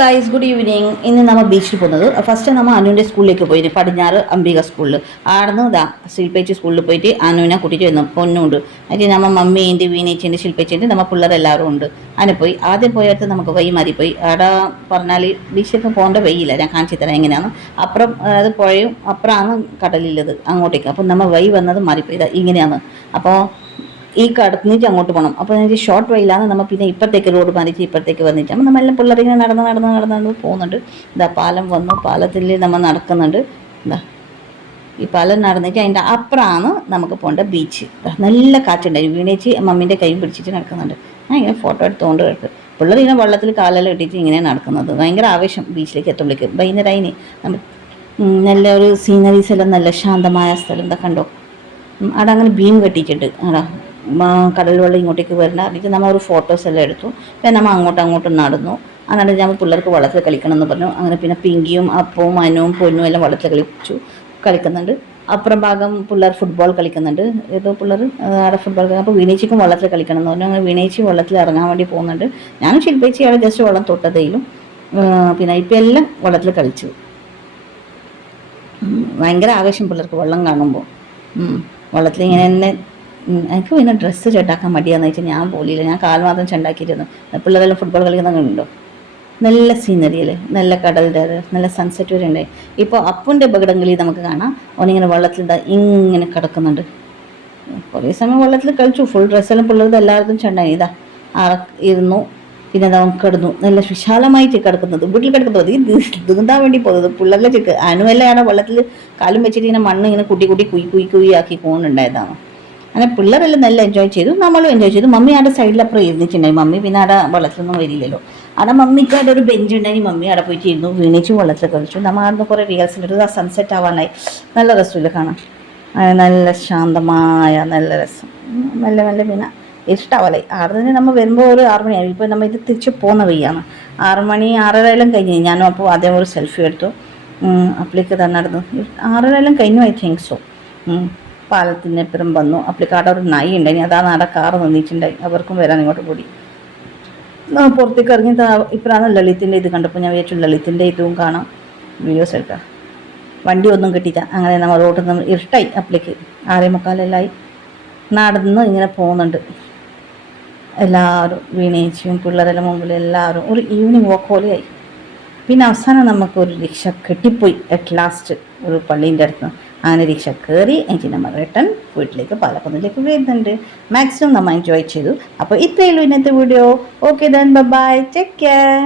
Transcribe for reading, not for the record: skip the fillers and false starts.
Guys, good evening. ഇന്ന് നമ്മൾ ബീച്ചിൽ പോകുന്നത് ഫസ്റ്റ് നമ്മൾ അനുവിൻ്റെ സ്കൂളിലേക്ക് പോയിട്ട് പടിഞ്ഞാറ് അംബിക സ്കൂളിൽ ആടുന്ന് ഇതാ ശില്പേച്ചി സ്കൂളിൽ പോയിട്ട് അനുവിനെ കൂട്ടിയിട്ട് വന്നു. പൊന്നുണ്ട് അതിന് നമ്മൾ മമ്മീൻ്റെ വീണേച്ചിൻ്റെ ശില്പേച്ചിൻ്റെ നമ്മൾ പിള്ളേരെല്ലാവരും ഉണ്ട്. അതിനെ പോയി ആദ്യം പോയടുത്ത് നമുക്ക് വഴി മാറിപ്പോയി. അവിടെ പറഞ്ഞാൽ ബീച്ചിലേക്ക് പോകേണ്ട വഴിയില്ല, ഞാൻ കാണിച്ചു തരാം എങ്ങനെയാണ്. അപ്പുറം അത് പുഴയും അപ്പുറമാണ് കടലില്ലത് അങ്ങോട്ടേക്ക്. അപ്പം നമ്മൾ വഴി വന്നത് മാറിപ്പോയി ഇങ്ങനെയാണ്. അപ്പോൾ ഈ കടന്നിട്ട് അങ്ങോട്ട് പോകണം. അപ്പോൾ എനിക്ക് ഷോർട്ട് വഴിയിലാണ് നമ്മൾ പിന്നെ ഇപ്പുറത്തേക്ക് റോഡ് മാറിയിട്ട് ഇപ്പുറത്തേക്ക് വന്നിട്ട് നമ്മൾ നമ്മളെല്ലാം പിള്ളേരിങ്ങനെ നടന്ന് പോകുന്നുണ്ട്. ഇതാ പാലം വന്നു, പാലത്തിൽ നമ്മൾ നടക്കുന്നുണ്ട്. എന്താ ഈ പാലം നടന്നിട്ട് അതിൻ്റെ അപ്പുറമാണ് നമുക്ക് പോകേണ്ട ബീച്ച്. നല്ല കാറ്റുണ്ടായി. വീണേച്ച് മമ്മീൻ്റെ കൈ പിടിച്ചിട്ട് നടക്കുന്നുണ്ട്. ഞാൻ ഇങ്ങനെ ഫോട്ടോ എടുത്തുകൊണ്ട് കിടക്കും. പിള്ളേർ ഇങ്ങനെ വെള്ളത്തിൽ കാലെല്ലാം ഇട്ടിട്ട് ഇങ്ങനെ നടക്കുന്നത്. ഭയങ്കര ആവേശം ബീച്ചിലേക്ക് എത്തുമ്പോഴേക്ക്. വൈകുന്നേരമായി നമ്മൾ നല്ല ഒരു സീനറീസ് എല്ലാം നല്ല ശാന്തമായ സ്ഥലം. എന്താ കണ്ടോ, അവിടെ അങ്ങനെ ബീം കെട്ടിയിട്ടുണ്ട്. അവിടെ കടൽ വെള്ളം ഇങ്ങോട്ടേക്ക് വരണ്ട എന്നിട്ട് നമ്മൾ ഒരു ഫോട്ടോസ് എല്ലാം എടുത്തു. പിന്നെ നമ്മൾ അങ്ങോട്ടും നടന്നു. അല്ലാണ്ട് നമ്മൾ പിള്ളേർക്ക് വെള്ളത്തിൽ കളിക്കണം എന്ന് പറഞ്ഞു. അങ്ങനെ പിന്നെ പിങ്കിയും അപ്പവും അനുവും പൊന്നും എല്ലാം വെള്ളത്തിൽ കളിക്കുന്നുണ്ട്. അപ്പുറം ഭാഗം പിള്ളേർ ഫുട്ബോൾ കളിക്കുന്നുണ്ട്. ഏതോ പിള്ളേർ അവിടെ ഫുട്ബോൾ കളിക്കും. അപ്പോൾ വീണേച്ചിക്കും വെള്ളത്തിൽ കളിക്കണം എന്ന് പറഞ്ഞു. അങ്ങനെ വീണേച്ചി വെള്ളത്തിൽ ഇറങ്ങാൻ വേണ്ടി പോകുന്നുണ്ട്. ഞാനും ശില്പേച്ചി അവിടെ ജസ്റ്റ് വെള്ളം തൊട്ടതേലും. പിന്നെ ഇപ്പം എല്ലാം വെള്ളത്തിൽ കളിച്ചു. ഭയങ്കര ആവേശം പിള്ളേർക്ക് വെള്ളം കാണുമ്പോൾ. വെള്ളത്തിൽ ഇങ്ങനെ തന്നെ. എനിക്ക് പിന്നെ ഡ്രസ്സ് ചെണ്ടാക്കാൻ മടിയാന്ന് വെച്ചാൽ ഞാൻ പോലില്ല. ഞാൻ കാൽ മാത്രം ചെണ്ടാക്കിയിരുന്നു. പിള്ളേരെല്ലാം ഫുട്ബോൾ കളിക്കുന്നതുണ്ടോ, നല്ല സീനറിയല്ലേ, നല്ല കടലിൻ്റെ നല്ല സൺസെറ്റ് വരെ ഉണ്ടായി. ഇപ്പോൾ അപ്പുൻ്റെ അപകടങ്ങളിൽ നമുക്ക് കാണാം. അവനിങ്ങനെ വെള്ളത്തിൽ ഇങ്ങനെ കിടക്കുന്നുണ്ട്. കുറേ സമയം വെള്ളത്തിൽ കളിച്ചു. ഫുൾ ഡ്രസ്സെല്ലാം പിള്ളേരുടെ എല്ലാവർക്കും ചെണ്ടായി. ഇരുന്നു. പിന്നെ അവൻ കിടന്നു. നല്ല വിശാലമായിട്ട് കിടക്കുന്നത്, വീട്ടിൽ കിടക്കുന്നത്. നീന്താൻ വേണ്ടി പോകുന്നത് പിള്ളേരുടെ ചെക്ക് അനുവെല്ലാം വെള്ളത്തിൽ കാലും വെച്ചിട്ട് ഇങ്ങനെ മണ്ണ് ഇങ്ങനെ കുയി ആക്കി പോകുന്നുണ്ടായതാണ്. അങ്ങനെ പിള്ളേരെല്ലാം നല്ല എൻജോയ് ചെയ്തു, നമ്മളും എൻജോയ് ചെയ്തു. മമ്മി അവിടെ സൈഡിലപ്പുറം ഇരുന്നിട്ടുണ്ടായി. മമ്മി പിന്നെ അവിടെ വെള്ളത്തിലൊന്നും വരില്ലല്ലോ. അവിടെ മമ്മിക്ക് അവിടെ ഒരു ബെഞ്ച് ഉണ്ടായി. മമ്മി അവിടെ പോയിട്ട് ഇരുന്നു. വീണിച്ചും വെള്ളത്തിൽ കളിച്ചു. നമ്മൾ അവിടെ കുറേ റിഹേഴ്സൽ എടുത്തു. ആ സൺസെറ്റ് ആവാനായി. നല്ല രസമില്ല കാണാൻ. നല്ല ശാന്തമായ നല്ല രസം. മെല്ലെ പിന്നെ ഇഷ്ടമാവലായി. അവിടെ നിന്ന് നമ്മൾ വരുമ്പോൾ ഒരു 6 മണിയായി. ഇപ്പോൾ നമ്മൾ ഇത് തിരിച്ച് പോകുന്ന വഴിയാണ്. 6 മണി 6:30 കഴിഞ്ഞ്. ഞാനും അപ്പോൾ ആദ്യം ഒരു സെൽഫി എടുത്തു. അപ്പോഴേക്ക് തന്നെ നടന്നു 6:30 കഴിഞ്ഞു, ഐ തിങ്ക് സോ. പാലത്തിന് എപ്പുറം വന്നു. അപ്പോഴേക്കാടെ ഒരു നായി ഉണ്ടായി. അതാണ് അവിടെ കാറ് നിന്നിട്ടുണ്ടായി. അവർക്കും വരാൻ ഇങ്ങോട്ട് കൂടി. പുറത്തേക്ക് ഇറങ്ങി ഇപ്പോഴാണ് ലളിത്തിൻ്റെ ഇത് കണ്ടപ്പോൾ ഞാൻ വിചാരിച്ചു ലളിത്തിൻ്റെ ഇതും കാണാം, വീഡിയോസ് എടുക്കാം. വണ്ടി ഒന്നും കിട്ടിയില്ല. അങ്ങനെ നമ്മൾ റോഡിൽ നിന്ന് ഇരുട്ടായി. അപ്പോഴേക്ക് 6:45 നടന്ന് ഇങ്ങനെ പോകുന്നുണ്ട് എല്ലാവരും. വീണേച്ചിയും പിള്ളേരെല്ലാം മുമ്പിൽ എല്ലാവരും ഒരു ഈവനിങ് വാക്ക് പോലെയായി. പിന്നെ അവസാനം നമുക്കൊരു റിക്ഷ കിട്ടിപ്പോയി. അറ്റ് ലാസ്റ്റ് ഒരു പള്ളീൻ്റെ അടുത്ത് അങ്ങനെ റിക്ഷ കയറി എനിക്ക് നമ്മൾ റിട്ടേൺ വീട്ടിലേക്ക് പാലക്കുന്നിലേക്ക് വരുന്നുണ്ട്. മാക്സിമം നമ്മൾ എൻജോയ് ചെയ്തു. അപ്പോൾ ഇത്രയേ ഉള്ളൂ ഇന്നത്തെ video. Okay then bye, take care.